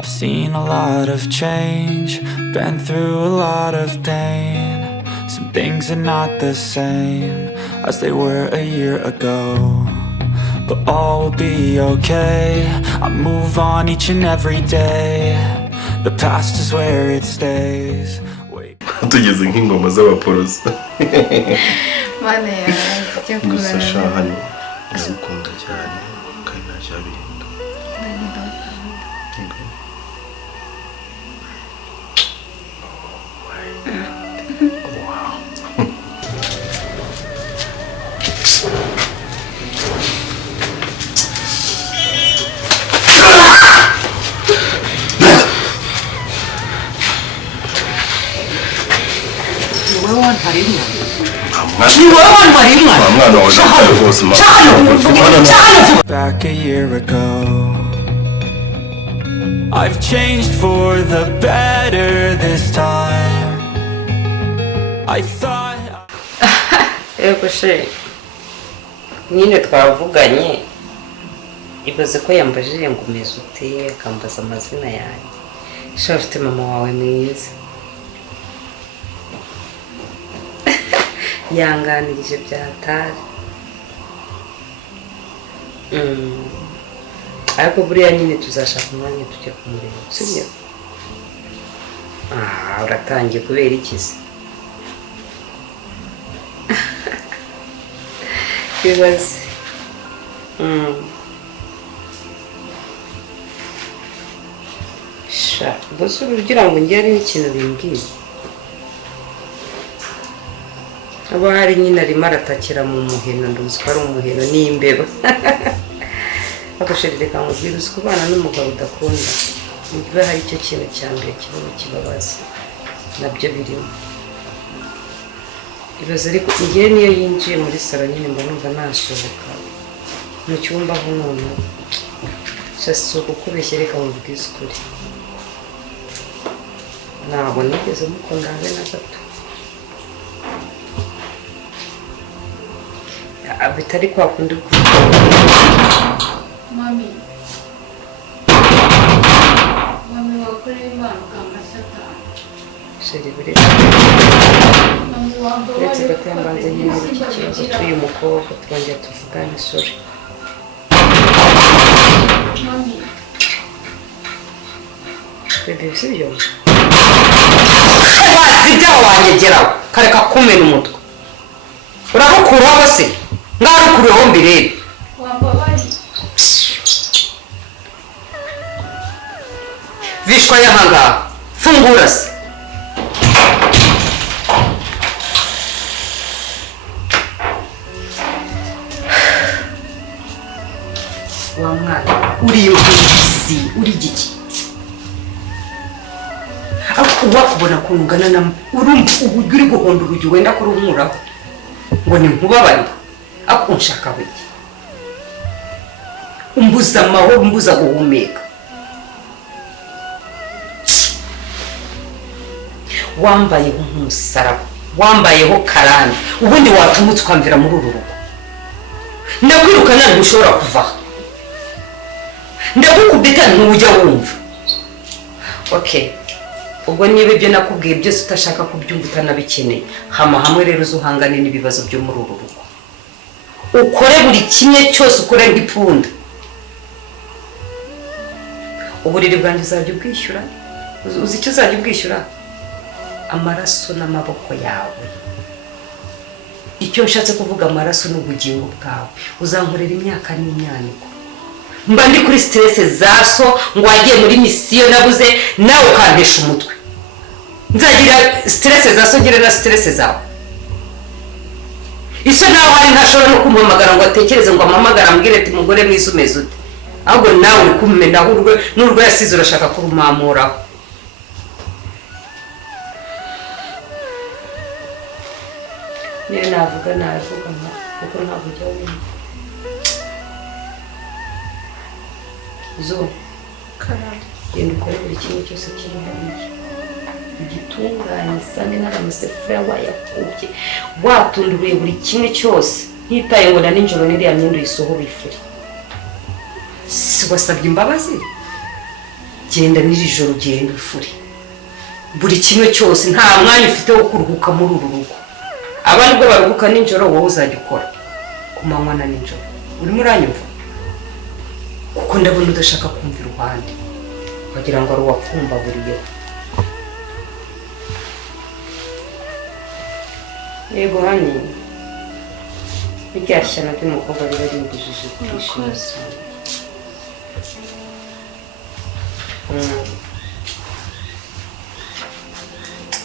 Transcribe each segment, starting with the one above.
I've seen a lot of change, been through a lot of pain. Some things are not the same as they were a year ago, but all will be okay. I move on each and every day. The past is where it stays. Tugeze nk'ingoma z'abaporoso. Mane ya cyo gusa shahani ndagukunda cyane kandi ntacyabinda. Back a year ago, I've changed for the better this time. I thought Ego she nyine twavuganye ibaze ko yambajije ngo umeze ute akambaza amazina yanjye. Shafite mama wawe mwiza. Yanganirije byatari. Ariko buriya nyine tuzashaka umwanya tujya kumureba, sibyo? Uratangiye kubera ikizi. Kibaze. Sha, bose urugira ngo ngiye ari ikintu bimbwiye. Aba hari nyine arimo aratakira mu muheno, nduzi ko ari umuheno n'imbeba. Agasherere kamubwira uzi kubana n'umugabo udakunda. Niba hari icyo kintu cya mbere kibaho kibabaza. Nabyo birimo. Ibaze ariko ngiye niyo yinjiye muri salo nyine mba numva nashoboka. Mu cyumba aho none. Shasuko kubeshya reka mubwize ukuri. Ntabwo nigeze mukunda habe na gato. Bitari kwa kundi Mami wakore imana kamasata sheri bure uretse gatambanze nyine iki kibazo cy'uyu mukobwa twongera tuvugane sorry. Mami Bebe sibyo wazijyaho wanyegeraho kareka kumena umutwe urabukuraho se ngarukureho mbirebe wambabari vishwa y'ahangaha fungura se wa mwana uri impunzi uri giki ako wakubona kungana na urumva uburyo uri guhonda urugi wenda kurumuraho ngo ni nkubabari ako nshaka wiki umbuza amahoro umbuza guhumeka wambayeho nk'umusaraba wambayeho karani ubundi watumutse ukamvira muri uru rugo ndakwirukana ntushobora kuvaho ndagukubita ntujya wumva okay ubwo niba ibyo nakubwiye byose utashaka kubyumva utanabikeneye hama hamwe rero uzuhangane n'ibibazo byo muri uru rugo ukore buri kimwe cyose ukore nk'ipunda uburiri bwanjye uzajya ubwishyura uzi icyo uzajya ubwishyura amaraso n'amaboko yawe icyo nshatse kuvuga amaraso n'ubugingo bwawe uzankorera imyaka n'imyaniko mba ndi kuri stress za so ngo wagiye muri misiyo nabuze nawe ukantesha umutwe nzagira stress za so ngira na stress zawe iso nawe hari ntashobora no kumpamagara ngo atekereze ngo amamagara ambwire ati mugore mwiza umeze ute ahubwo nawe uri kumenaho n'urwo yasize urashaka kurumamuraho niyo navuga kuko ntabwo ujya wumva zo karari genda ukore buri kimwe cyose kiri hariya igitunganye isane n'amasefuriya wayakubye watunduriye buri kimwe cyose ntitaye ngo na nijoro n'iriya myenda uyisohora ifuri si wasabye imbabazi genda n'ijoro genda ufuri buri kimwe cyose nta mwanya ufite wo kuruhuka muri uru rugo abandi bwo baruhuka n'ijoro wowe uzajya ukora ku manywa na n'ijoro urimo uranyumva kuko ndabona udashaka kumva iruhande wagira ngo ari uwakumva buriyeho yego hani irya shyano ry'umukobwa riba rimbujije kwishima cyane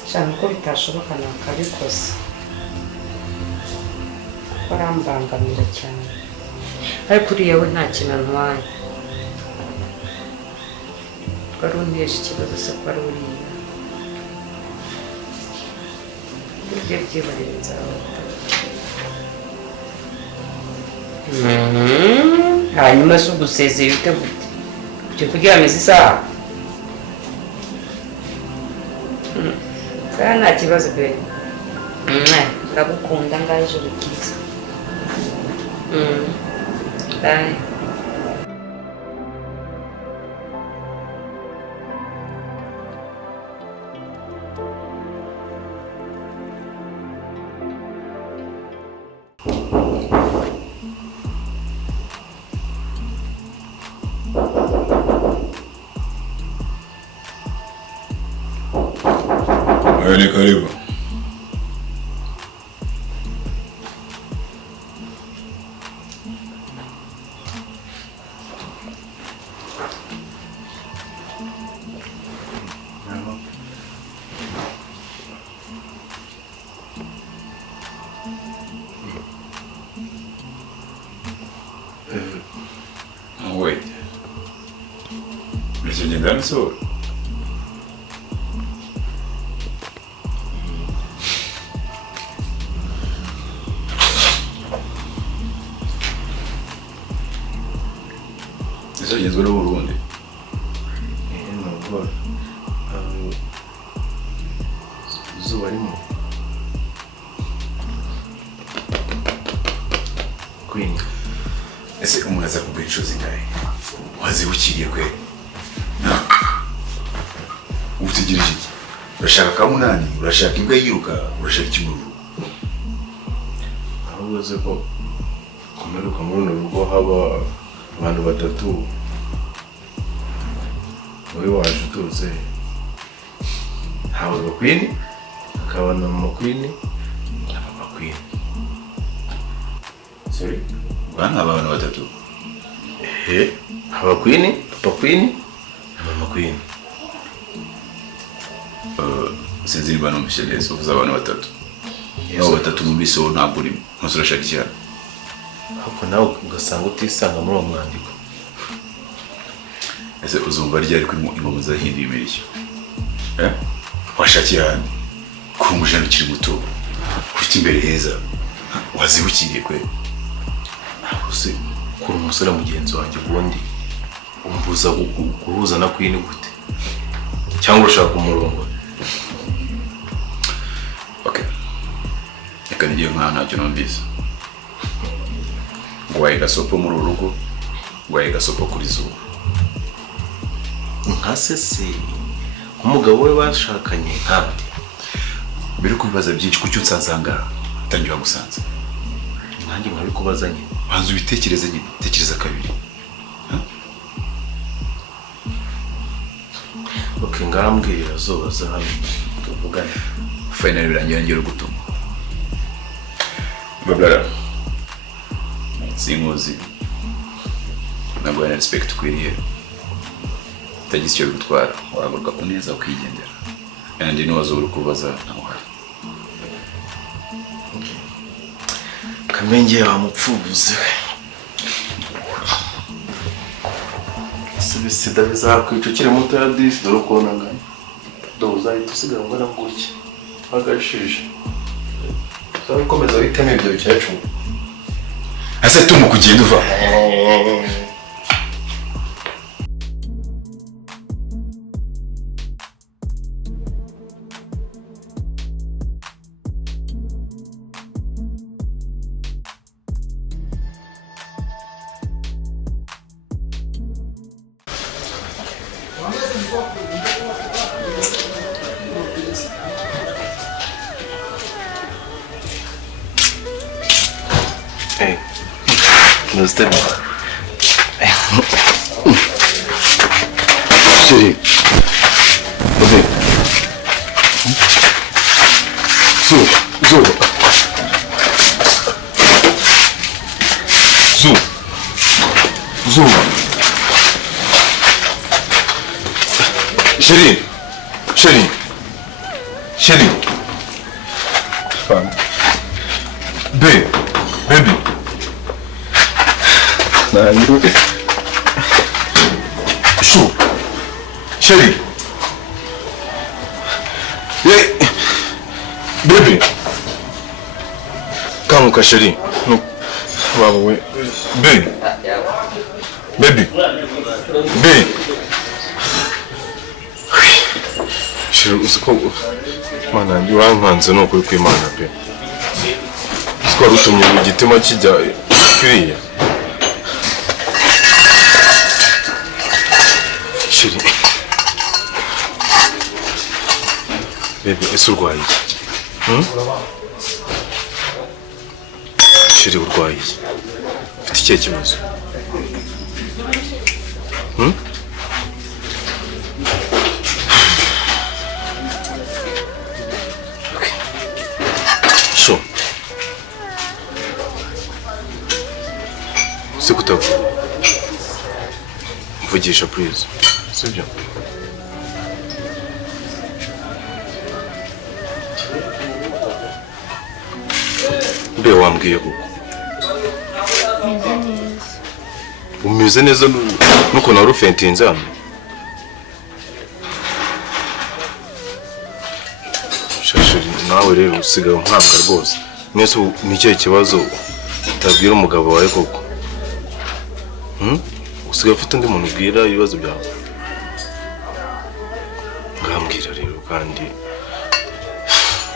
cyane ko bitashoboka nakabikoze kuko arambangamira cyane ariko uriya we nta kintu antwaye wari unteje ikibazo se ko ari uriya burya byibarira inzara hanyuma se ugusezeye ute gute ujya kuryamiza isaha kandi nta kibazo pe ndagukunda ngaho ijoro ryiza bye. Ni karibu. Oh, wait. Monsieur Nidam, so. Ese agezwe n'Uburundi. Ntabwo izuba rimwe Queen. Ese umuntu aza kugura inshuro zingahe? Wazibukiriye kwe? Utegereje iki? Urashaka ka munani, urashaka imbwa yiruka, urashaka ikimuru. Ahubwo se ko kumeruka muri runo rugo haba abantu batatu wowe waje uturutse haba Queen hakaba na mama Queen na papa Queen. Sorry? Bana abantu batatu. Haba Queen, papa Queen na mama Queen. Sinzi niba numvise neza uvuze abantu batatu. Abo batatu numvise wowe ntabwo urimo. Ntose urashaka iki hano? Ariko nawe ugasanga utisanga muri uwo mwandiko. Ese uzumva ryari ko ingoma zahinduye imirishyo? Washaki hano ko umujana ukiri muto ufite imbere heza wazibukiriye kwe? Ntabwo se kuri umusore mugenzi wanjye ubundi umbuza guhuza na Queen gute? Cyangwa urashaka umurongo? Okay. Reka ngiye nk'aho ntacyo numvise. Ngwaye gasopo muri urugo, ngwaye gasopo kuri zuba. Nka sese umugabo we bashakanye nkandi. Mbere kubibaza byinshi kucyo utsanzanga utangiye gusanza. Nanjye nkabikubaza nyine. Banza ubitekereze nyine, tekereza kabiri. Okay, ngambwira zobaza hano tuvugane. Finally birangira ngero gutuma. Babara. Singozi. Ntabwo na respect kwiriye. Tagize icyo gutwara, waraguruka ku neza ukigendera. And niwazuru kubaza nawe. Kamenge wamupfubuze. Sibisida bizakwica ukiri muto ya disi dore ukuntu angana. Uzahita usigara mbona gutya agashije. Uzakomeza witeme ibyo bikecuru. Ase tumu kugenda uva. Hey, no step. Chérie. Bébé. Zo. Chérie. Baby. Nah, you Shoo. Chérie. Yeah. Baby. Kamuka chérie. No. Baby. Baby. Chérie, usko mana yurankanze no kuri kwimana pe. Usko rutumye mu gitima kijya kiriya. Chérie. Baby, ese urwaye iki? Chérie, urwaye iki? Ufite ikihe kibazo? So. Sikutavuga. Mvugisha please. Sibyo? Mbe wambwiye ko umeze neza nuko na rufentinze hano. Shashiri nawe rero usigaye umpanga rwose. Mwese ni cyo kibazo utabwira umugabo wawe koko. Usigaye ufite undi muntu ubwira ibibazo byawe. Ngambwira rero kandi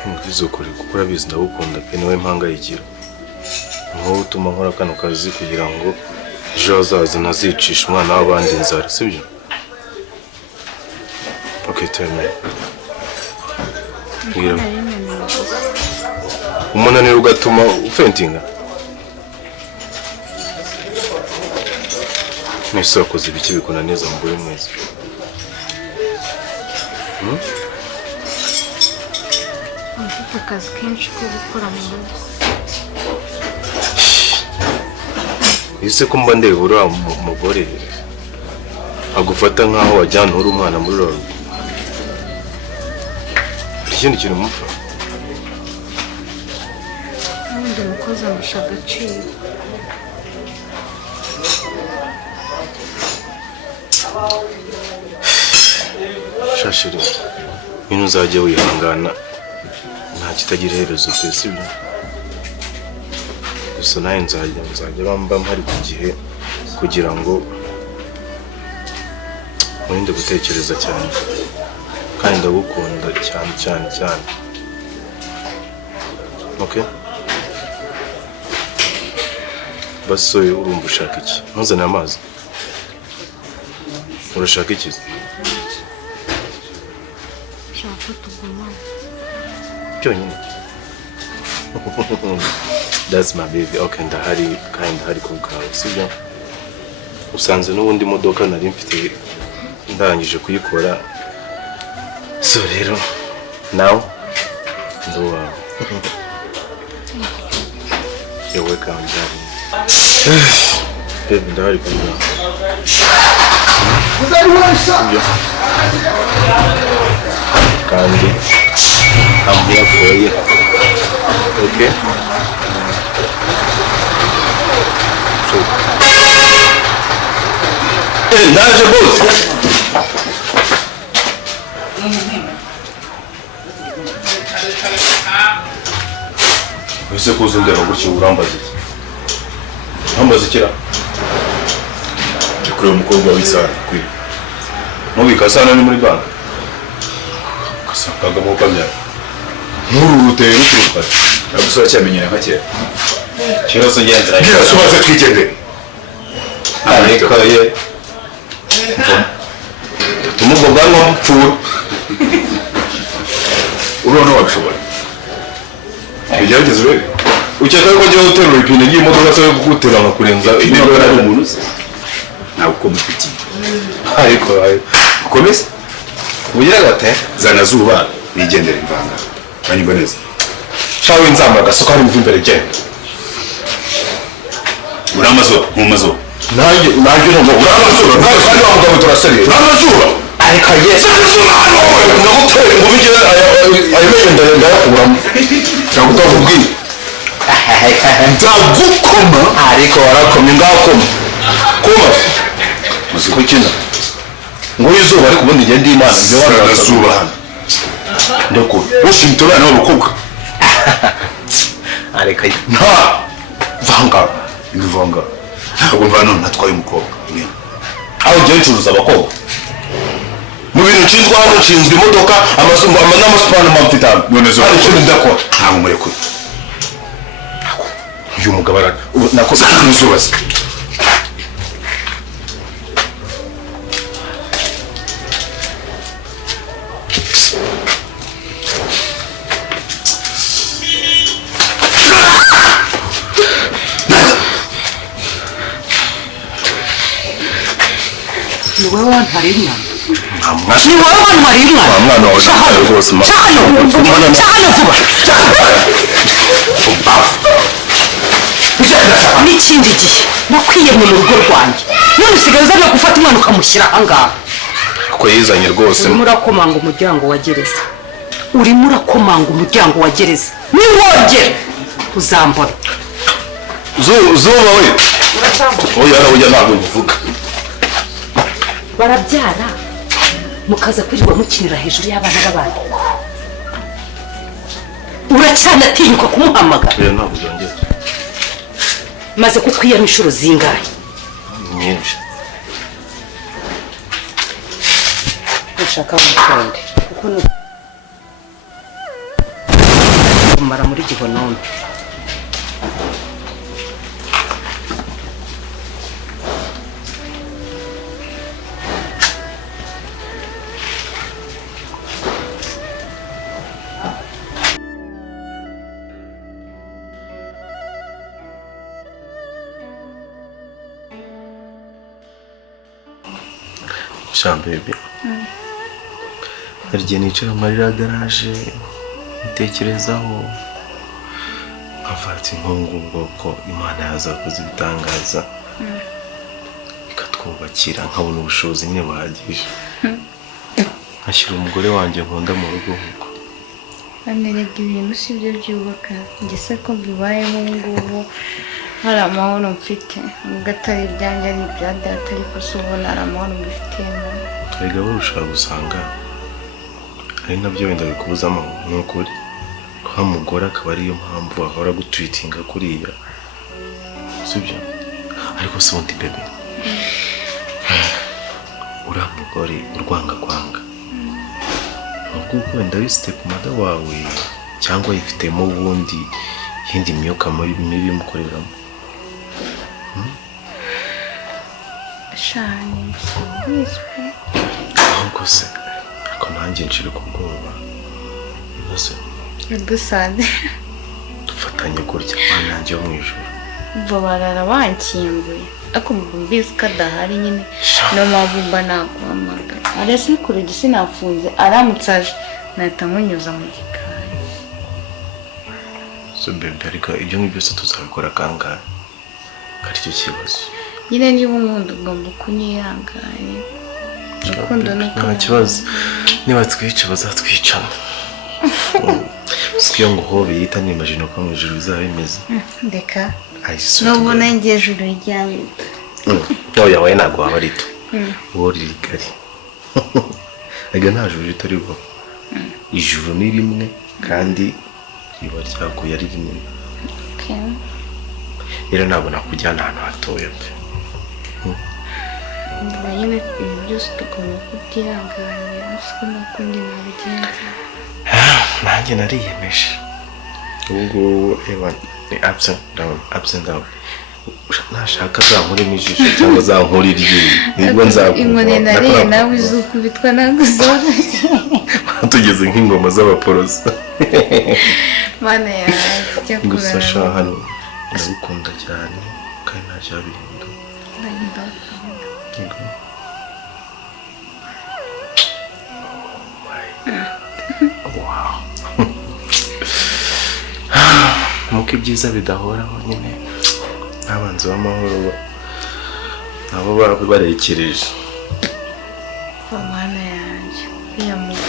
mbizo kuri gukora bizi ndagukunda pe niwe mpangayikira. Nko utuma nkora kano kazi kugira ngo ejo hazaza nazicisha umwana w'abandi inzara, sibyo? Okay, tell me. Umunaniro ugatuma ufentinga? Nese wakoze ibiki bikunaniza mugore mwiza? Mfite akazi kenshi ko gukora mu rugo. Ese ko mba ndeba uriya mugore agufata nk'aho wajyana uri umwana muri rugo. Hari ikindi kintu mupfa? Undi mukozi amurusha agaciro. Shashiri, ibintu uzajya wihangana nta kitagira iherezo pe, sibyo? Gusa nawe nzajya bamba mpari ku gihe kugira ngo urinde gutekereza cyane kandi ndagukunda cyane. Okay? Basoye urumva ushaka iki? Ntuzane amazi. Urashaka iki? Shaka tugumana. Cyonyine. That's my baby. Okay, ndahari kandi hari kugaho, sibyo? Usanze n'ubundi modoka nari mfite ndangije kuyikora. So rero now ndo you're welcome, darling. Baby, ndahari kugaho. Kandi I'm here for you. Okay? So, hey, that's your boss. Wese kuzo ndeba gutyo urambaza iki? Urambaza ikira? Ndikure umukobwa w'isana kwi. Mubika sana ni muri bank. Kasakaga mo kamya. Nuruteye ruturuka. Nagusora cyamenyera nka kera. Kibazo ngenzera. Ngira subaze twigende. Areka ye. ubwanwa bupfura urabona wabishobora bigerageze rero ukeka ko ujya guterura ipine ry'imodoka se kugutera nkakurenza niba ari umuntu se ntabwo uko mufitiye ariko ukomeze ugira gate zana zuba bigendera imvanga banyumva neza shawe inzamba gasuka ari mvimbe genda uramazo nkumazo nanjye no uramazuba kandi wa mugabo turaseriye uramazuba ariko yes ndagutera ngo bige ayo ndayakuramo ndagutavubwira ndagukoma ariko warakoma ingakoma koma kukina ngo izuba ariko ubundi ngende imana byo warazuba hano ndakora ushimita abana b'abakobwa ariko nta vanga imivanga ntabwo mva none natwaye umukobwa aho ugiye ucuruza abakobwa mu bintu nshinzwe hano nshinzwe imodoka n'amasupana mpamfitano none zo hari ikintu ndakora ntabwo murekure uyu mugabo nakoze ntuzubaze ni wowe wantwariye umwana nta ni wowe wantwariye umwana mwana wawe cyahano rwose cyahano vuba n'ikindi gihe nakwiyemye mu rugo rwanjye none usigaye uzajya gufata umwana ukamushyira ahangaha ko yizanye rwose urimo urakomanga umuryango wa gereza urimo urakomanga umuryango wa gereza niwogera uzambona zuba we oya ujya ntabwo uvuga barabyara mukaza kwirirwa mukinira hejuru y'abana b'abandi uracyanatinyuka kumuhamagara oya ntabwo byongera maze kukwiyama inshuro zingahe nyinshi ushaka umutonde kuko umara muri gihonombe shambebe hari igihe nicara muri garaje ntekerezaho nkafata inkungu ko imana yazakoze ibitangaza ikatwubakira nkabona ubushobozi nyine buhagije nkashyira umugore wanjye nkunda mu rugo nk'uko anerega ibintu si byo byubaka ngese ko bibayeho ngubu hari amahoro mfite nubwo atari ibyanjye ari ibya data ariko si ubona hari amahoro mbifitemo twega burushaho gusanga ari nabyo wenda bikubuzamo ni ukuri wa mugore akaba ariyo mpamvu ahora gutwitinga kuriya sibyo ariko si undi bebe uriya mugore urwanga kwanga nubwo wenda ari step mother wawe cyangwa yifitemo ubundi yindi myuka mibi imukoreramo shani niswe ahubwo se ariko nanjye nshiri ku bwoba ibibazo dusanze dufatanye kurya mwana yanjye yo mu ijoro ubwo barara bankinguye ariko mbizi ko adahari nyine niyo mpamvu mba naguhamagara arese kure gisi nafunze aramutse aje nahita nkunyuza mu gikari so bebe ariko ibyo ngibyo se tuzabikora kangahe ari cyo kibazo nyine niba unkunda ugomba kunyihanganye urukundo ni nta kibazo niba twica bazatwicana usikiye ngo hobe yita nimajino ko mu ijuru bizaba bimeze ndeka nubwo nanjye ijuru ryamye oya we ntabwo waba rito uwo riri rigari aga nta juru rito riho ijuru ni rimwe kandi riba ryaguye ari rinini rero ntabwo nakujyana ahantu hatoya pe nyine ibi byose tugomba kubyihanganira siko n'ukundi nabigenza nanjye nariyemeje ubu ngubu ni ups and down nashaka zankuremo ijisho cyangwa zankurira iryinyo nibwo nzakubona inkoni nariye nawe izukubitwa naguzoroshye tugeze nk'ingoma z'abaporoso mana yanjye ijya gusa kurara sha hano ndagukunda cyane kandi ntacyabihindura wow muko ibyiza bidahoraho nyine abanzi b'amahoro nabo barekereje mana yanjye kwiyamura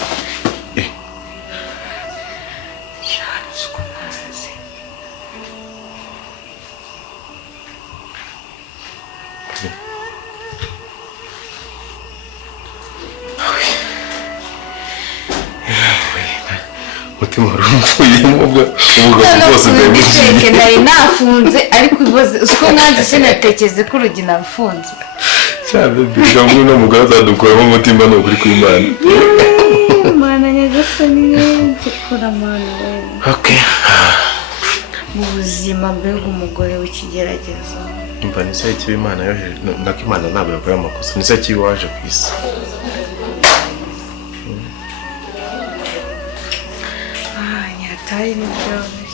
mutima urumvuyemo ubugabo bwose ndabisheke nari nafunze ariko ibibazo uko mwanze sinatekeze ko urugi narufunze cyane biga muri no mugabo azadukuramo umutima no kuri kw'Imana mana nyagasani yenze kora mana wewe okay mu buzima mbega umugore w'ikigeragezo imva ni se kibi Imana yoheje nako Imana ntabwo yakora amakosa ni se kibi waje ku isi nyatari ni byoroshye